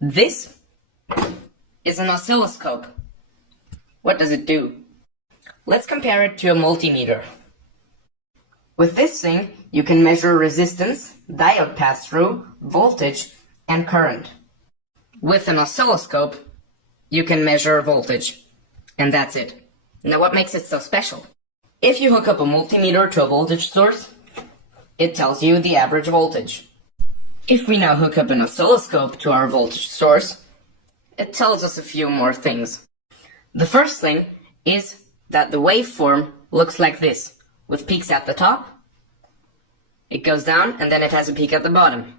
This is an oscilloscope. What does it do? Let's compare it to a multimeter. With this thing, you can measure resistance, diode pass-through, voltage, and current. With an oscilloscope, you can measure voltage, and that's it. Now what makes it so special? If you hook up a multimeter to a voltage source, it tells you the average voltage. If we now hook up an oscilloscope to our voltage source, it tells us a few more things. The first thing is that the waveform looks like this, with peaks at the top. It goes down and then it has a peak at the bottom.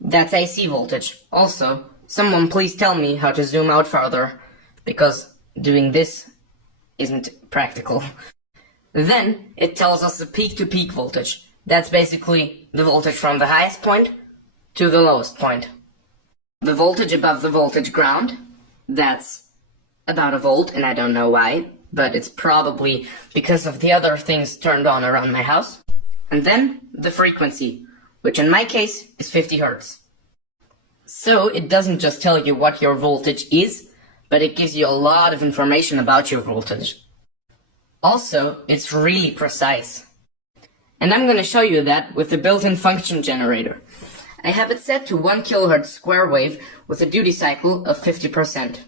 That's AC voltage. Also, someone please tell me how to zoom out farther, because doing this isn't practical. Then it tells us the peak-to-peak voltage. That's basically the voltage from the highest point to the lowest point. The voltage above the voltage ground, that's about a volt, and I don't know why, but it's probably because of the other things turned on around my house. And then the frequency, which in my case is 50 Hertz. So it doesn't just tell you what your voltage is, but it gives you a lot of information about your voltage. Also, it's really precise. And I'm going to show you that with the built-in function generator. I have it set to 1 kHz square wave with a duty cycle of 50%.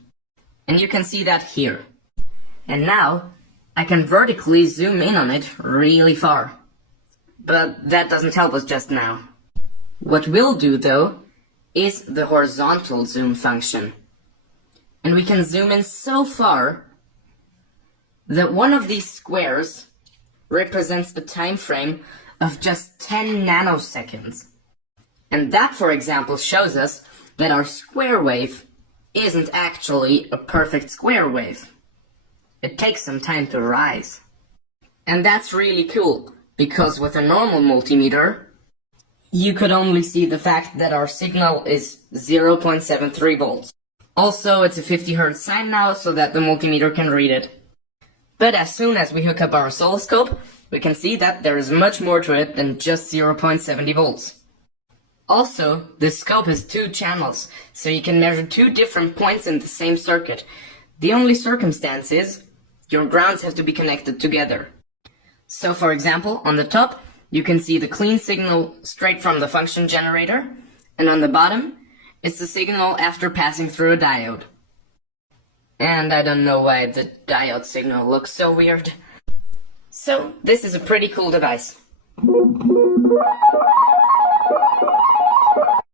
And you can see that here. And now, I can vertically zoom in on it really far. But that doesn't help us just now. What we'll do, though, is the horizontal zoom function. And we can zoom in so far that one of these squares represents a time frame of just 10 nanoseconds. And that, for example, shows us that our square wave isn't actually a perfect square wave. It takes some time to rise. And that's really cool, because with a normal multimeter, you could only see the fact that our signal is 0.73 volts. Also, it's a 50 Hertz sine now, so that the multimeter can read it. But as soon as we hook up our oscilloscope, we can see that there is much more to it than just 0.70 volts. Also, this scope has 2 channels, so you can measure 2 different points in the same circuit. The only circumstance is, your grounds have to be connected together. So for example, on the top, you can see the clean signal straight from the function generator, and on the bottom, it's the signal after passing through a diode. And I don't know why the diode signal looks so weird. So, this is a pretty cool device.